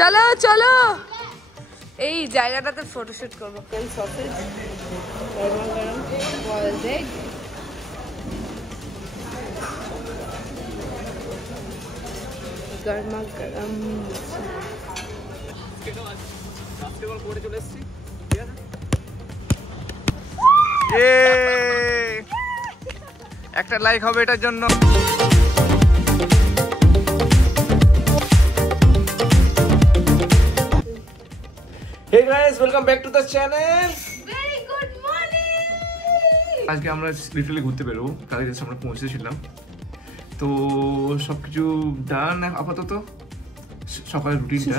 চলো চলো এই জায়গাটাতে ফটোশুট করবো। সসেজ গরম গরম বয়েলড এগ, গরমা গরম একটা লাইক হবে এটার জন্য। Hey guys, welcome back to the channel. Very good morning. আজকে আমরা লিটারালি ঘুরতে বেরোবো, কালকে জাস্ট আমরা পৌঁছেছিলাম, তো সবকিছু ডান আপাতত। সকালের রুটিনটা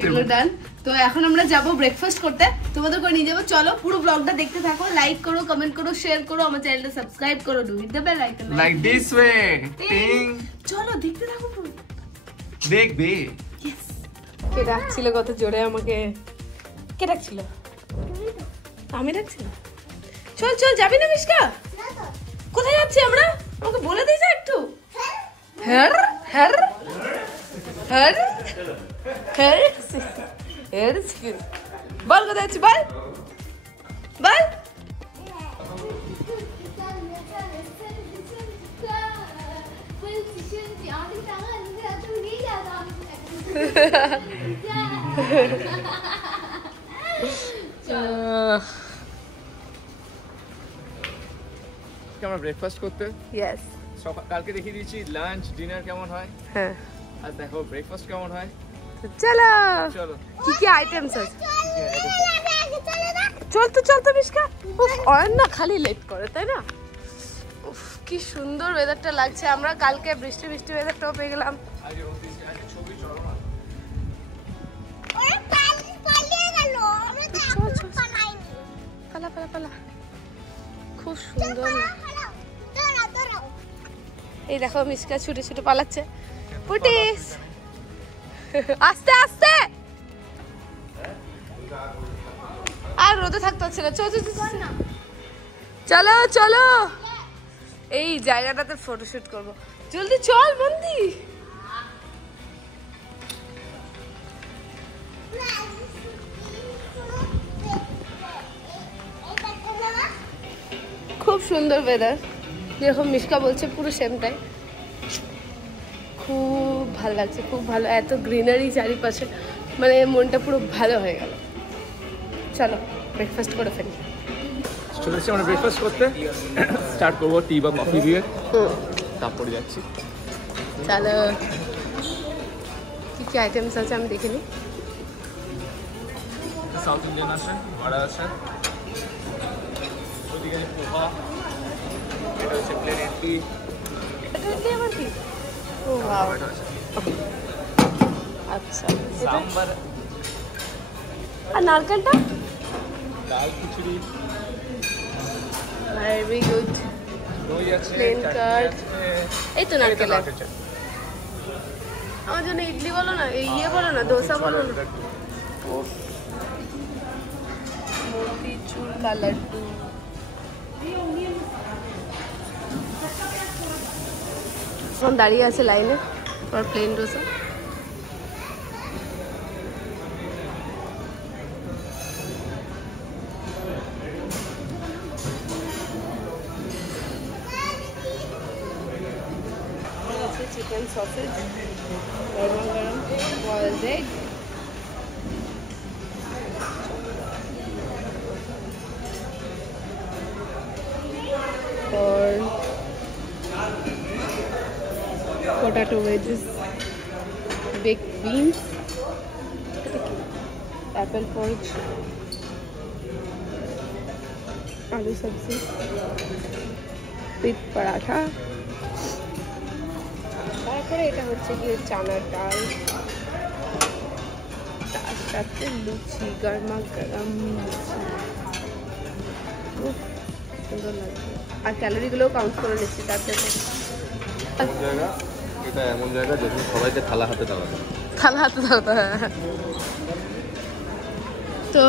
এগুলো ডান। তো এখন আমরা যাব ব্রেকফাস্ট করতে, তোমাদের করে নিয়ে যাবো। চলো পুরো ব্লগটা দেখতে থাকো, লাইক করো, কমেন্ট করো, শেয়ার করো, আমার চ্যানেলটা সাবস্ক্রাইব করো, do hit the bell icon like this way টিং। চলো দেখতে থাকো পুরো, দেখবে। কে ডাকছিল কত জোরে আমাকে? কে ডাকছিল? আমি ডাকছিলাম। চল চল, যাবি না মিশকা? কোথায় যাচ্ছি আমরা? আমাকে বলে দিস একটু। হ্যার হ্যার হ্যার হ্যার হ্যার বল কোথায় যাচ্ছি, বল বল। আমরা ব্রেকফাস্ট করতে। ইয়েস, কালকে দেখিয়ে দিয়েছি লাঞ্চ ডিনার কেমন হয়। হ্যাঁ, আর দেখো ব্রেকফাস্ট কেমন হয়। চলো চলো, কি কি আইটেমস আছে? চল তো মিশকা। উফ, অয়ন না খালি লেট করে, তাই না? উফ, কি সুন্দর ওয়েদারটা লাগছে। আমরা কালকে বৃষ্টি ওয়েদারটাও পেয়ে গেলাম। পালা খুব সুন্দর। এই দেখো মিশকা ছুটে ছুটে পালাচ্ছে। পুটিস আস্তে আস্তে, আর রোদে থাকতে হচ্ছে না। চলো চলো এই জায়গাটাতে ফটোশুট করবো, জলদি চল বন্দি। খুব সুন্দর ওয়েদার, যেরকম মিশকা বলছে পুরো সেমটাই। খুব ভালো লাগছে, খুব ভালো, এত গ্রিনারি চারিপাশে, মানে মনটা পুরো ভালো হয়ে গেল। চলো ব্রেকফাস্ট করে ফেলি। চলে এসেছি আমরা ব্রেকফাস্ট করতে। স্টার্ট করবো টি বা কফি দিয়ে, তারপরে যাচ্ছি। চলো কি কি আইটেমস আছে আমি দেখে নিই। সাউথ ইন্ডিয়ান আছে, বড়া আছে, ওদিকে পোহা, এটা হচ্ছে প্লেন ইডলি। ইডলি আবার কি? ও ওয়াও, আচ্ছা। সাম্বার আর নারকেলটা? ডাল খিচুড়ি। Very good. দই আছে, প্লেন কার্ড। এই তো নারকেল। আছে। আমার জন্য ইডলি বলো না, ইয়ে বলো না, দোসা বলো না। মোতিচুর কা লাড্ডু। এখন দাঁড়িয়ে আছে লাইনে for plain dosa. Chicken sausage, গরম গরম boiled egg, corn, potato wedges, baked beans, apple porridge, आलू सब्जी, with paratha। তারপরে এটা হচ্ছে কি চানার ডাল, তার সাথে লুচি, গরমা গরম লুচি। খুব সুন্দর লাগছে। আর ক্যালোরিগুলোও কাউন্ট করে নিচ্ছি তার সাথে। এটা এমন জায়গা যেখানে সবাইকে থালা হাতে দেওয়া হয়। থালা হাতে দাও। তো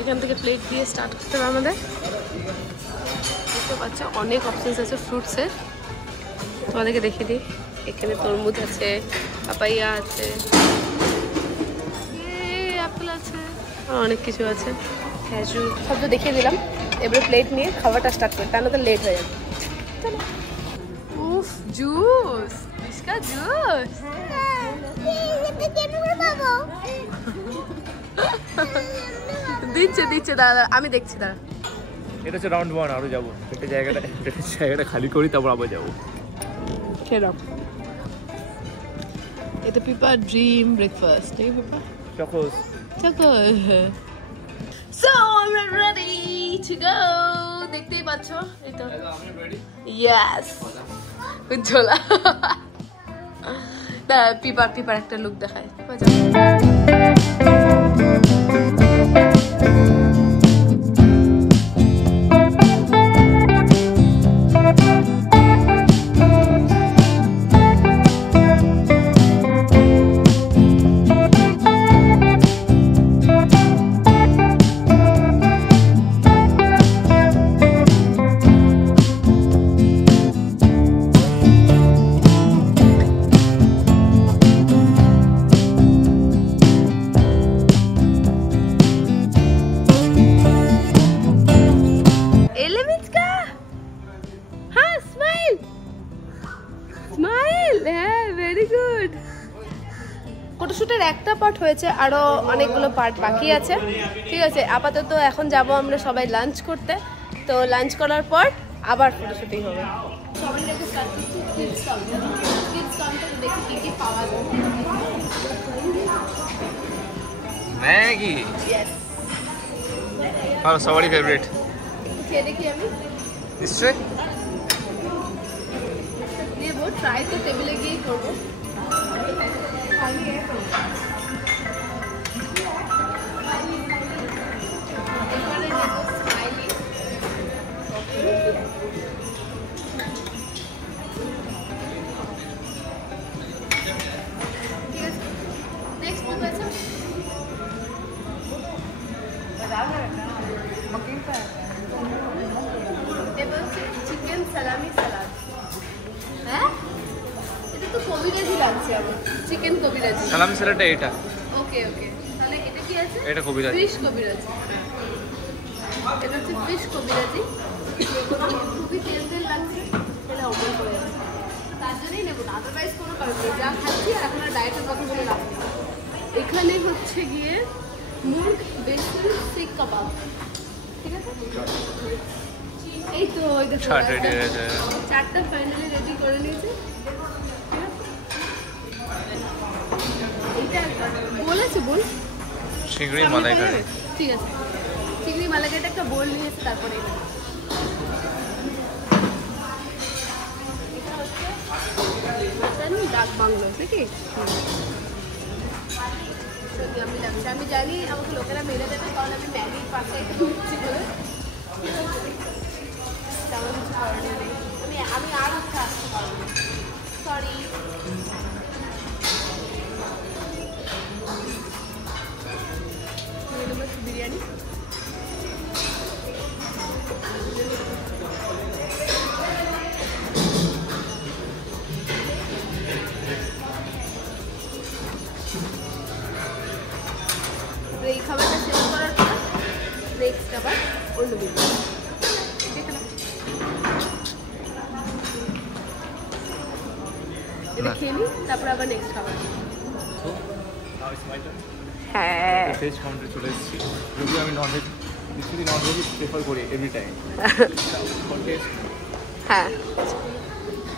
এখান থেকে প্লেট দিয়ে স্টার্ট করতে হবে আমাদের। বুঝতে পারছো অনেক অপশনস আছে ফ্রুটসের। তোমাদেরকে দেখিয়ে দিই, এখানে তরমুজ আছে, পাপাইয়া আছে, আপেল আছে, আর অনেক কিছু আছে, খেজুর, সব তো দেখিয়ে দিলাম। এবারে প্লেট নিয়ে খাওয়াটা স্টার্ট করি, তাহলে তো লেট হয়ে যাবে। উফ, জুস, মিষ্কা জুস। দিচ্ছে দাদা, আমি দেখছি দাদা। এটা হচ্ছে রাউন্ড 1, আরো যাবো। একটা জায়গাটা খালি করি, তারপর আবার যাবো। খেলাম। এটা পিপা ড্রিম ব্রেকফাস্ট, ঠিক আছে পিপা? Chocos. So we're ready to go. দেখতেই পাচ্ছ, এই তো। Yes. উজ্জ্বলা। না, পিপার একটা লুক দেখায়। পিপা যাও। ফটোশুটের একটা পার্ট হয়েছে, আরো অনেকগুলো পার্ট বাকি আছে। ঠিক আছে, আপাতত এখন যাব আমরা সবাই লাঞ্চ করতে। তো লাঞ্চ করার পর আবার ফটোশুটিং হবে। ম্যাগি, আর সবারই ফেভারিট। খেয়ে দেখি আমি, নিশ্চয়ই নেবো, ট্রাই তো টেবিলে গিয়েই করবো। চিকেন সালামি সালাদ। হ্যাঁ, এটা তো কবিরাজি লাগছে আমার, চিকেন কবিরাজি। সালামি সালাডটা এটা। ওকে, তাহলে এটা কি আছে? এটা কবিরাজি, ফিশ কবিরাজি। এটা হচ্ছে ফিশ কবিরাজি। খুবই তেল লাগছে, তাহলে অমল করে যাচ্ছে, তার জন্যই নেবো না, আদারওয়াইজ কোনো কারণ নেই। যা খাচ্ছি এখন আর ডায়েটের কথা বলে লাভ নেই। এখানে হচ্ছে গিয়ে মুর্গ বেসন শিক কাবাব। ঠিক আছে, এই তো চারটা ফাইনালি রেডি করে নিয়েছে। এইটা বলেছে বল, চিংড়ি মালাইকারি। ঠিক আছে, চিংড়ি মালাইকারিটা একটা বোল নিয়েছে। তারপরে ডাক বাংলো নাকি আমি জানি, আমাকে লোকেরা মেরে দেবে, কারণ আমি ম্যাগির পাশে ঢুকছি বলে। তেমন কিছু করণীয় নেই, আমি আর উঠে আসতে পারবো না, সরি। বিরিয়ানি এই খাবারটা শেষ করার পর নেক্সট আবার অন্য বিরিয়ানি। এটা খেয়ে নিই, তারপর আবার নেক্সট খাবার। হ্যাঁ, ভেজ কাউন্টারে চলে এসেছি। যদিও আমি ননভেজ প্রেফার করি এভরি টাইম। হ্যাঁ,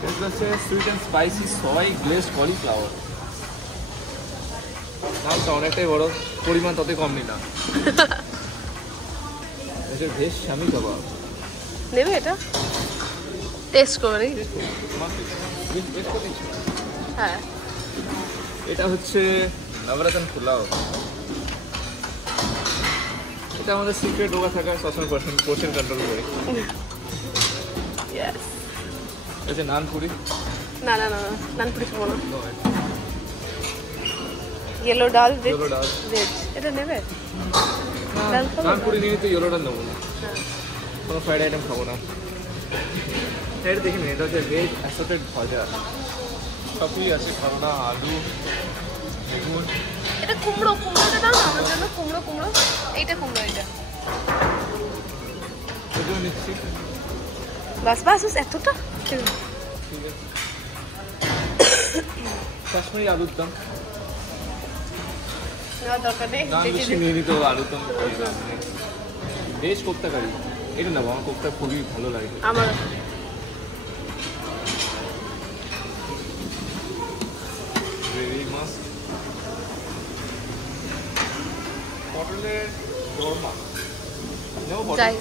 এটা হচ্ছে sweet and spicy soy glazed cauliflower. নামটা অনেকটাই বড়, পরিমাণ ততই কম নিলাম। এটা ভেজ শামি কাবাব। নেবে এটা টেস্ট করে? হ্যাঁ, এটা হচ্ছে নবরত্ন পোলাও। এটা আমাদের সিক্রেট রোগা থাকা সবসময় পোর্শন কন্ট্রোল করে। এটা নানপুরি। না, নানপুরি খাবো না। ইয়েলো ডাল ভেজ, এটা নেবে? নানপুরি নিয়ে তো ইয়েলো ডাল নেবো না, কোনো ফ্রাইড আইটেম খাবো না। এটা দেখে নিন, এটা হচ্ছে ভেজ অ্যাসর্টেড ভাজা, সবই আছে, করলা, আলু, বেগুন। এটা কুমড়োটা দাও না আমার জন্য, কুমড়ো এইটা কুমড়ো, এটা এগুলো নিচ্ছি। বাস এতটা ঠিক আছে। কাশ্মীরি আলুর দম নেওয়ার দরকার নেই, দাম বেশি নিয়ে নিতে হবে, আলুর দম ভেজ কোপ্তা কারি এটা নেবো, আমার কোপ্তা খুবই ভালো লাগে আমার। গ্রেভি মাস্ট, পটলের দোরমা নেবো। যাই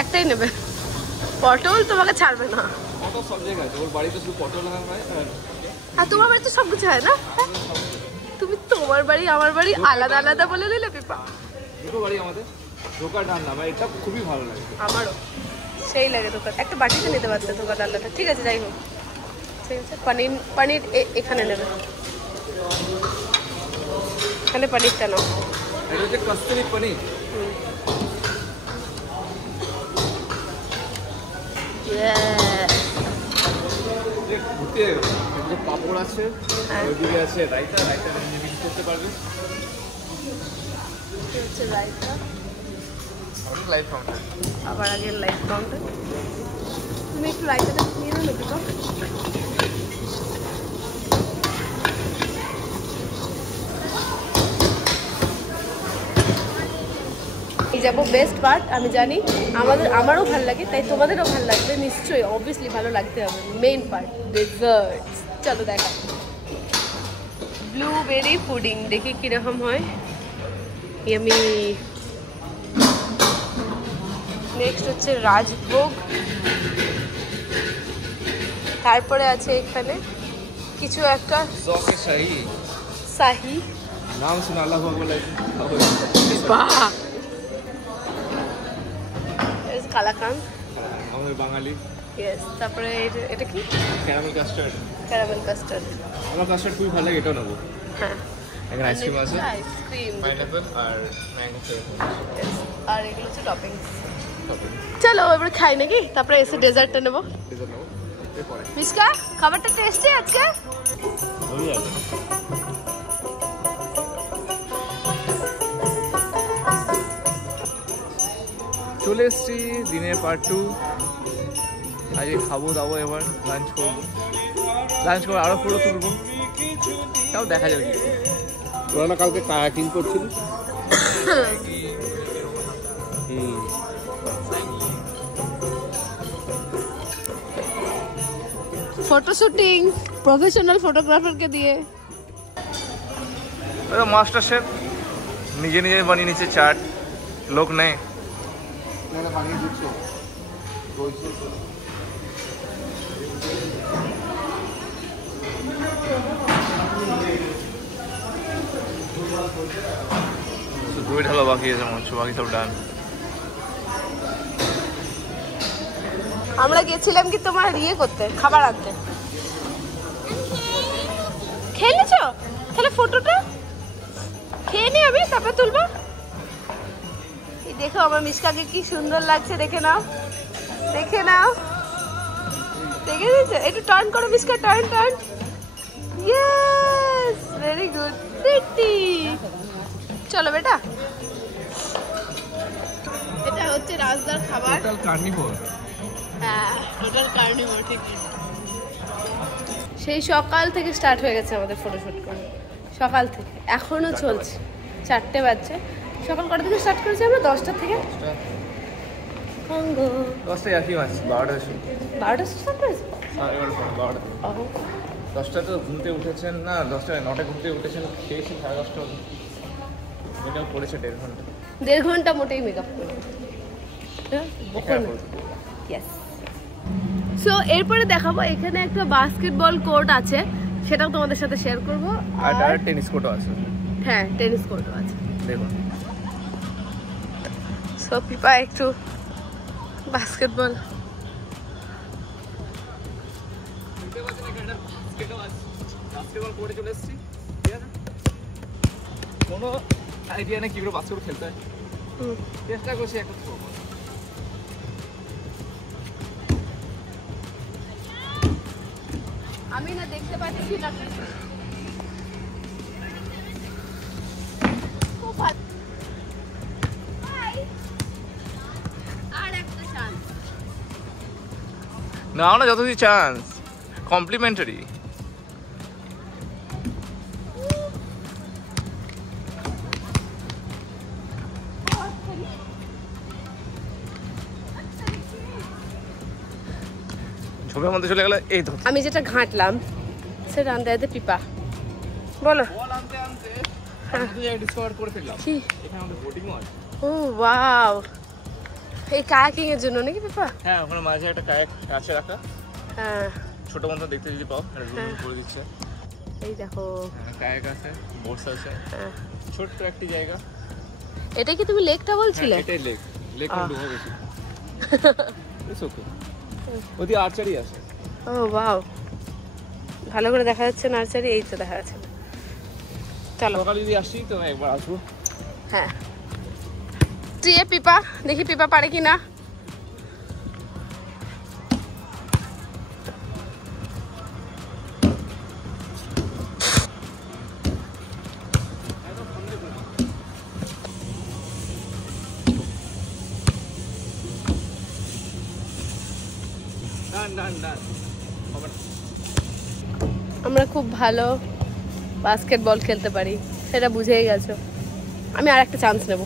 একটাই নেবে, পটল তোমাকে ছাড়বে না। পটল সব জায়গায় আছে, ওর বাড়িতে শুধু পটল হয় আর তোমার বাড়িতে সব কিছু হয় না, তুমি তোমার বাড়ি আমার বাড়ি আলাদা আলাদা বলে দিলে পিপা। দুটো বাড়ি আমাদের, ধোকা ডালনা আমার এটা খুবই ভালো লাগে। আমারও সেই লাগে ধোকা, একটা বাটিতে নিতে পারতে ধোকা ডালনাটা। ঠিক আছে যাই হোক, ঠিক আছে। পনির এখানে নেবে, এখানে পনিরটা নাও। এটা হচ্ছে কস্তুরি পনির। ঘুরতে পাপড় আছে, ওইদিকে আছে রায়তা, রায়তা মিক্স করতে পারবে। হচ্ছে রায়তা, লাইভ কাউন্টার, আবার আগের লাইভ কাউন্টার। তুমি একটু রায়তাটা নিয়ে নেবে তো। এই যাবো বেস্ট পার্ট, আমি জানি আমারও ভালো লাগে, তাই তোমাদেরও ভালো লাগবে নিশ্চয়ই, অবভিয়াসলি ভালো লাগতে হবে। মেইন পার্ট ডেজার্টস, চলো দেখা। ব্লুবেরি পুডিং দেখি কিরকম হয়, ইয়ামি। নেক্সট হচ্ছে রাজভোগ, তারপরে আছে এখানে কিছু একটা শাহি নাম শুনে আল্লাহ বলে বাহ, কালাকান আমাদের বাঙালি। ইয়েস, তারপরে এটা কি ক্যারামেল কাস্টার্ড, ক্যারামেল কাস্টার্ড। আমার কাস্টার্ড খুবই ভালো লাগে, এটাও নেবো। হ্যাঁ, এখানে আইসক্রিম আছে, আইসক্রিম, পাইনাপল আর ম্যাঙ্গো ফ্লেভার, আর এগুলো হচ্ছে টপিংস। চলো এবার খাই নাকি, তারপরে এসে ডেজার্টটা নেবো। ডেজার্ট নেবো এরপরে। মিশকা, খাবারটা টেস্টি আজকে। হয়ে যাবে। চলে এসছি দিনের পার্ট 2। আজকে খাবো দাবো, এবার লাঞ্চ করবো, লাঞ্চ করে আরও ফটো তুলবো, তাও দেখা যাবে। পুরানো কালকে কায়াকিং করছিল। ফটো শুটিং প্রফেশনাল ফটোগ্রাফারকে দিয়ে। মাস্টার শেফ নিজে নিজে বানিয়ে নিচ্ছে চাট, লোক নেই। বানিয়ে দিচ্ছে দই ঢালা বাকি আছে মঞ্চ, বাকি সব ডান। আমরা গেছিলাম কি তোমার ইয়ে করতে, খাবার আনতে। খেয়ে নিছো? তাহলে ফটোটা খেয়ে নি আমি, তারপরে তুলবো। এই দেখো আমার মিশকাকে কি সুন্দর লাগছে, দেখে নাও, দেখে নাও, দেখে দিয়েছো? একটু টার্ন করো Mishka, turn turn. Yes, very good, pretty. চলো বেটা, এটা হচ্ছে রাজদার খাবার। Total carnivore. হ্যাঁ, টোটাল কার্নিভোর, ঠিক। সেই সকাল থেকে স্টার্ট হয়ে গেছে আমাদের ফটোশুট করা, সকাল থেকে এখনো চলছে। 4টে বাজছে। সকাল কটা থেকে স্টার্ট করেছি আমরা? 10টা থেকে। 10টায় আর কি মাছ, 12টা শুরু। 12টা স্টার্ট করেছি। 10টা তো ঘুমতে উঠেছেন না, 10টায় 9টায় ঘুমতে উঠেছেন, খেয়েছি 10:30 অবধি। মেকআপ করেছে 1.5 ঘন্টা। 1.5 ঘন্টা মোটেই মেকআপ করে। ইয়েস। সো এরপরে দেখাবো এখানে একটা বাস্কেটবল কোর্ট আছে, সেটাও তোমাদের সাথে শেয়ার করবো। আর টেনিস কোর্টও আছে। হ্যাঁ, টেনিস কোর্টও আছে, দেখুন। সো পিপা একটু বাস্কেটবল। বাস্কেটবল কোর্টে চলে এসেছি, ঠিক আছে? কোনো আইডিয়া নেই কি করে বাস্কেটবল খেলতে হয়, চেষ্টা করছি একটা থ্রো। আমি না দেখতে পাচ্ছি না। আর একটা চান্স নাও না, যতদিন চান্স কমপ্লিমেন্টারি। ঝোপের মধ্যে চলে গেল। এই তো আমি যেটা ঘাঁটলাম সেটা আনতে আনতে পিপা বলো। ডিসকভার করে ফেললাম কি? এখানে আমাদের বোটিং হয়। ও ওয়াও, এই কায়াকিং এর জন্য নাকি পিপা? হ্যাঁ, ওখানে মাঝে একটা কায়াক কাছে রাখা, হ্যাঁ ছোট মতো দেখতে যদি পাও, করে দিচ্ছে। এই দেখো কায়াক আছে, বোটস আছে, ছোট্ট একটি জায়গা। এটা কি তুমি লেকটা বলছিলে? এটাই লেক। লেক না ডুবো বেশি। It's okay. ওদি আর্চারি আছে। ও ওয়াও, ভালো করে দেখা যাচ্ছে না আর্চারি? এই তো দেখা যাচ্ছে। চলো সকালে যদি আসি তো একবার আসবো। হ্যাঁ, ট্রিয়ে পিপা দেখি পিপা পারে কিনা। আমরা খুব ভালো বাস্কেটবল খেলতে পারি, সেটা বুঝেই গেছো। আমি আর একটা চান্স নেব।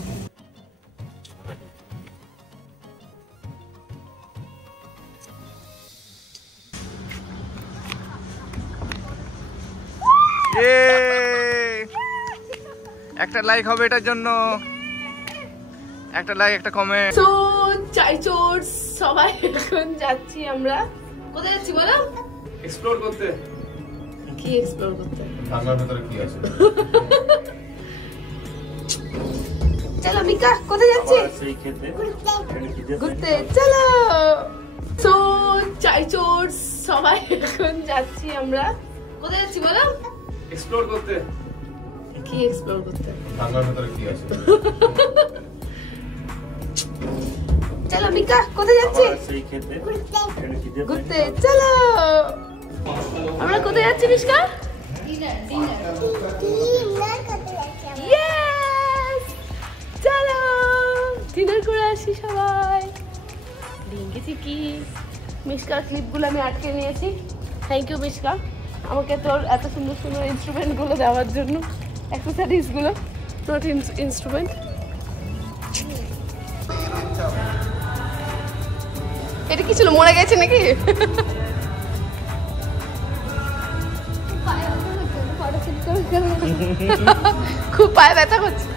একটা লাইক হবে এটার জন্য, একটা লাইক, একটা কমেন্ট। সো চাইচোর সবাই এখন যাচ্ছি আমরা। কোথায় যাচ্ছি বলো? এক্সপ্লোর করতে। কি এক্সপ্লোর করতে? আমার ভিতরে কি আছে? চলো মিকা, কোথায় যাচ্ছি? ঘুরতে চলো। সো চাইচোর সবাই এখন যাচ্ছি আমরা। কোথায় যাচ্ছি বলো? এক্সপ্লোর করতে। কি এক্সপ্লোর করতে? আমার ভিতরে কি আছে? চলো মিকা, কোথায় যাচ্ছি? ঘুরতে চলো। আমরা কোথায় যাচ্ছি মিশকা? Yes! চলো ডিনার করে আসি সবাই। ডিঙ্গি চিকি। মিশকার ক্লিপগুলো আমি আটকে নিয়েছি। থ্যাংক ইউ মিশকা, আমাকে তোর এত সুন্দর সুন্দর ইনস্ট্রুমেন্টগুলো দেওয়ার জন্য। অ্যাক্সেসরিজগুলো, নট ইনস্ট্রুমেন্ট। এটা কি ছিল, মরে গেছে নাকি? খুব পায়ে ব্যথা করছে।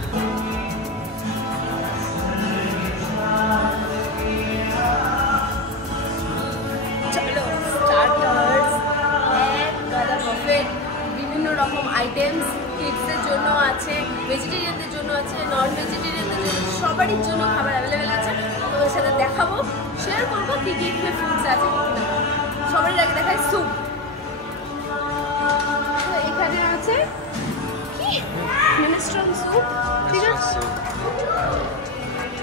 বিভিন্ন রকম আইটেমস কিডসের জন্য আছে, ভেজিটেরিয়ানদের জন্য আছে, নন ভেজিটেরিয়ানদের জন্য, সবারই জন্য খাবার অ্যাভেলেবেল আছে। তোমাদের সাথে দেখাবো, শেয়ার করবো কী কী এখানে ফুডস আছে। সবারই আগে দেখায় স্যুপ। তো এখানে আছে কি মিনেস্ট্রন স্যুপ, ঠিক আছে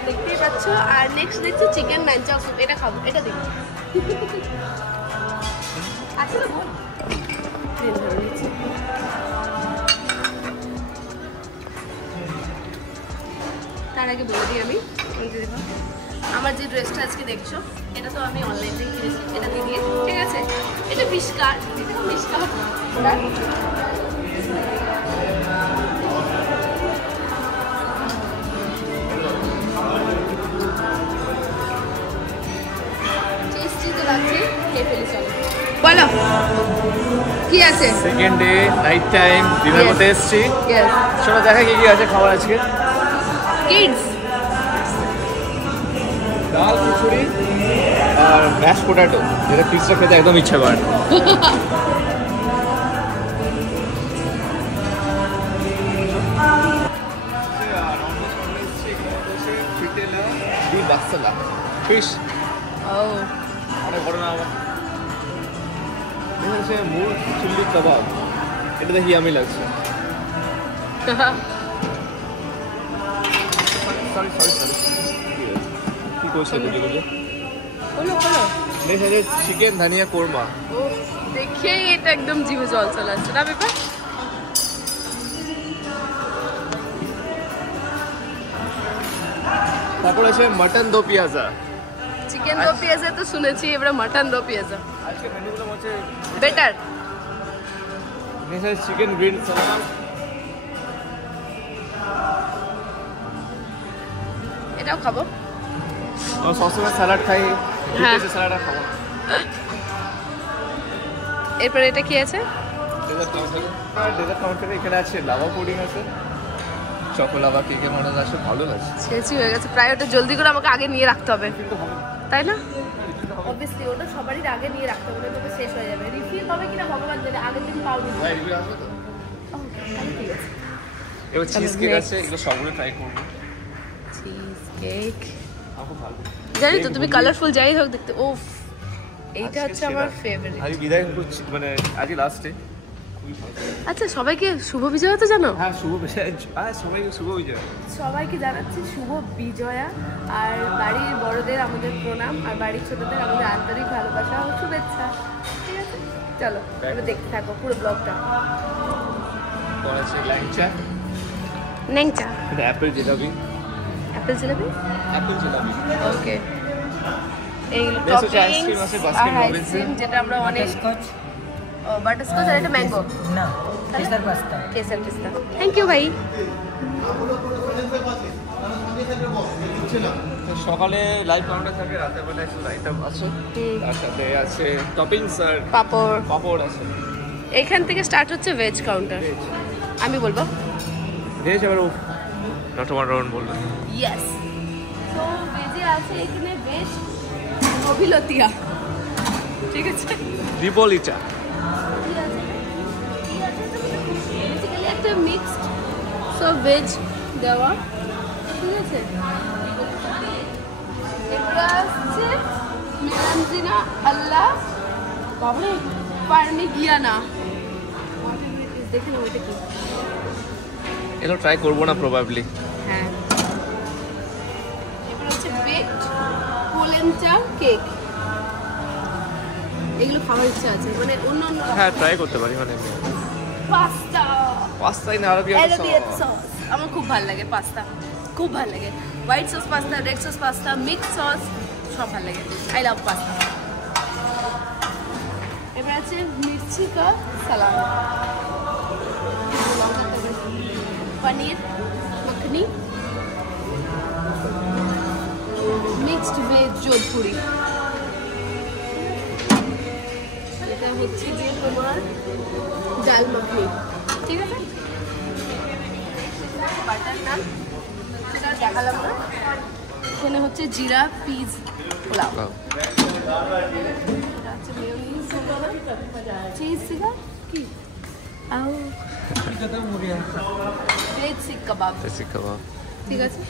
দেখতেই পাচ্ছ। আর নেক্সট দেখছি চিকেন ম্যানচাও স্যুপ। এটা খাবো, এটা দেখি আছে না বল। তার আগে বলে দিই আমি, আমার যে ড্রেসটা আজকে দেখছো এটা তো আমি অনলাইন থেকে কিনেছি, এটা দিয়ে, ঠিক আছে? এটা মিশকার, এটা মিশকার। টেস্টি তো লাগছে, খেয়ে ফেলি চলো। বলো কি আছে? Second day night time dinner করতে এসেছি। চলো দেখা কি কি আছে খাবার আজকে। কিডস ডাল খিচুড়ি আর ম্যাশ পোটাটো, যেটা পিৎজা খেতে একদম ইচ্ছা করে। ফিশ অনেক বড় না আমার। হচ্ছে মুর চিল্লি কাবাব, এটা দেখি আমি লাগছে। সরি সরি সরি, কি করছো? হলো চিকেন ধনিয়া কোরমা। ও দেখেই এটা একদম জিভে জল চলে আসছে না ব্যাপার। তারপর আছে মটন দো পিয়াজা। চিকেন দো পিয়াজা তো শুনেছি, এবারে মটন দো পিয়াজা আজকে মেনুগুলো হচ্ছে বেটার। নেক্সট চিকেন গ্রিল সালাদ। এটাও খাবো। আর সবসময় স্যালাড খাই, হ্যাঁ। স্যালাড আর খাবো। এরপরে এটা কি আছে? ডেজার্ট কাউন্টারে এখানে আছে লাভা পুডিং আছে, চকোলাভা কেকে মনে আছে, ভালো লাগছে। শেষই হয়ে গেছে প্রায়, ওটা জলদি করে আমাকে আগে নিয়ে রাখতে হবে, তাই না? অবভিয়াসলি ওটা সবারই আগে নিয়ে রাখতে হবে, তবে শেষ হয়ে যাবে। রিফিল হবে কিনা ভগবান জানে, আগের দিন পাওনি। ঠিক আছে, এবার চিজ কেক আছে, এগুলো সবগুলো ট্রাই করবো। চিজ কেক আমার ভালো জানি তো, তুমি কালারফুল যাই হোক দেখতে। ওফ, এইটা হচ্ছে আমার ফেভারিট। আমি বিদায় করছি, মানে আজই লাস্টে। আচ্ছা, সবাইকে শুভ বিজয়া তো জানো? হ্যাঁ, শুভ বিজয়। হ্যাঁ, সবাইকে শুভ বিজয়। সবাইকে জানাচ্ছি শুভ বিজয়া। আর বাড়ির বড়দের আমাদের প্রণাম, আর বাড়ির ছোটদের আমাদের আন্তরিক ভালোবাসা ও শুভেচ্ছা। ঠিক আছে, চলো এবার দেখতে থাকো পুরো ব্লগটা। পর আছে ল্যাংচা, ন্যাংচা, এটা apple jalebi. Apple jalebi, apple jalebi. Okay. এইগুলো Next হচ্ছে টপিংস ice cream আছে, আর Baskin Robbins আইসক্রিম, যেটা আমরা অনেক বাটারস্কচ আর এটা ম্যাঙ্গো কেসার পাস্তা। কেসার পিস্তা। থ্যাংক ইউ ভাই। সকালে লাইভ কাউন্টার থাকে, রাতের বেলায় লাইট আপ আছে, তার সাথে আছে টপিংস আর পাপড়। পাপড় আছে। এখান থেকে স্টার্ট হচ্ছে ভেজ কাউন্টার। আমি বলবো ভেজ, আবার টমাটো বলবেন। ইয়েস। তো ভেজে আছে এখানে ভেজ অভিলতিয়া, ঠিক আছে, রিপোলিচা। বেসিক্যালি একটা মিক্সড সব ভেজ দেওয়া, ঠিক আছে। এটা হচ্ছে মিরানজিনা আল্লাহ বাবরে পারনি গিয়া না, দেখে নাও এটা কি। এগুলো ট্রাই করবো না প্রবাবলি। হ্যাঁ, এবার হচ্ছে বেকড পোলেন্টা কেক। এগুলো খাওয়ার ইচ্ছা আছে, মানে অন্য অন্য হ্যাঁ, ট্রাই করতে পারি। মানে পাস্তা, পাস্তাই না, আরো কি এলবিয়েট সস। আমার খুব ভালো লাগে পাস্তা, খুব ভালো লাগে। White sauce pasta, red sauce pasta, mix sauce, সব ভালো লাগে। I love pasta. এবার আছে মির্চি কা সালাদ, পনির মখনি, মিক্সড ভেজ যোধপুরি। এটা হচ্ছে গিয়ে তোমার ডাল মখনি, ঠিক আছে। বাটার নান, সেটা দেখালাম না। এখানে হচ্ছে জিরা পিস পোলাও, চিজ সিগা কি আও ভেজ সিক কাবাব, ঠিক আছে,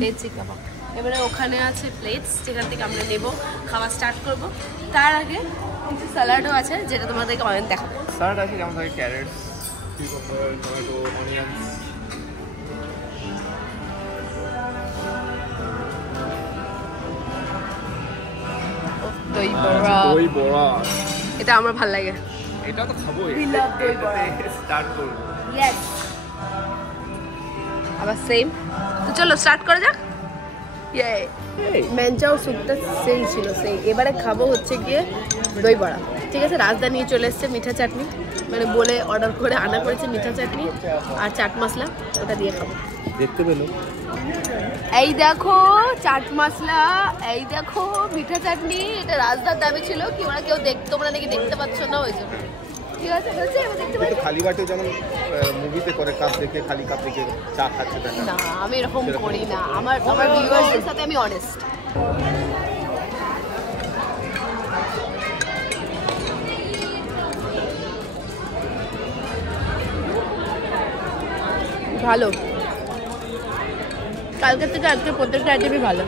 ভেজ সিক কাবাব। এবারে ওখানে আছে প্লেটস, যেখান থেকে আমরা নেব, খাওয়া স্টার্ট করব। তার আগে কিছু স্যালাডও আছে, যেটা তোমাদেরকে অনেক দেখাবো। স্যালাড আছে, যেমন থাকে ক্যারেটস, কিউকাম্বার, টমেটো, অনিয়ন্স। দই বড়া, দই বড়া, এটা আমার ভালো লাগে। এটা তো খাবোই। We love দই বড়া। স্টার্ট করব। ইয়েস, আবার সেম। তো চলো স্টার্ট করা যাক। ইয়ে ম্যানচাও স্যুপটা সেই ছিল, সেই। এবারে খাবো হচ্ছে গিয়ে দই বড়া, ঠিক আছে। রাজধানী চলে এসছে মিঠা চাটনি, মানে বলে অর্ডার করে আনা করেছে মিঠা চাটনি আর চাট মশলা, ওটা দিয়ে খাবো। দেখতে পেলো, এই দেখো চাট মশলা, এই দেখো মিঠা চাটনি। এটা রাজদার দাবি ছিল কি ওরা কেউ তোমরা নাকি দেখতে পাচ্ছ না, ওই জন্য। ঠিক আছে, বলছি এবার দেখতে পাচ্ছি খালি বাটে যেমন মুভিতে করে, কাপ দেখে খালি কাপ দেখে চা খাচ্ছে দেখা। না, আমি এরকম করি না। আমার ভিউয়ার্সদের সাথে আমি অনেস্ট। ভালো, কালকের থেকে আজকে প্রত্যেকটা আইটেমই ভালো।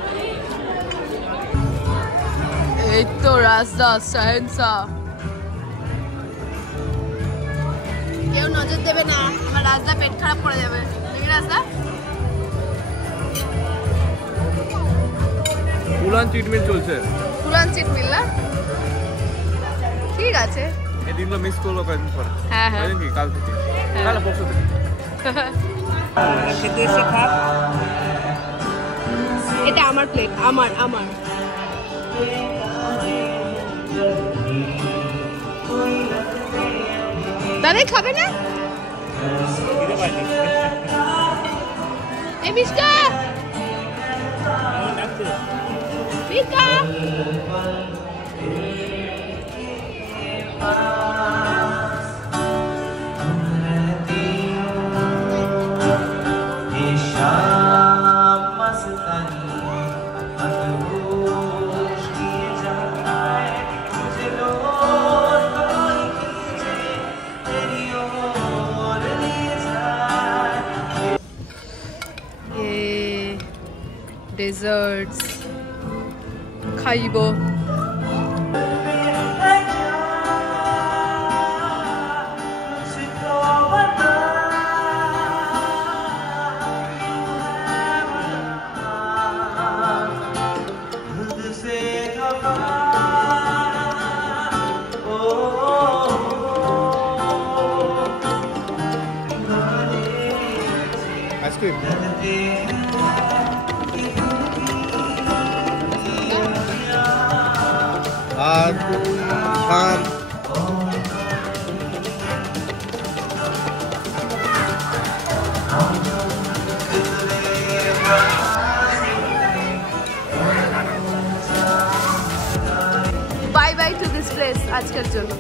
এই তো রাজদা শাহেনশা, কেউ নজর দেবে না, আমার রাজদা পেট খারাপ করে যাবে। দেখি রাজদা, ফুলান ট্রিটমেন্ট চলছে। পুরো পুরাঞ্চিত মিল্লা ঠিক আছে এই দিনগুলো মিস করবো কয়েকদিন পর। হ্যাঁ হ্যাঁ কয়েকদিন কি কাল থেকে কাল পরশু থেকে খেতে এসে খা। এটা আমার প্লেট আমার দাদাই খাবে না এই মিষ্টা মিষ্টা ডেজার্টস খাইব আইসক্রিম আর পান bye bye to this place আজকের জন্য।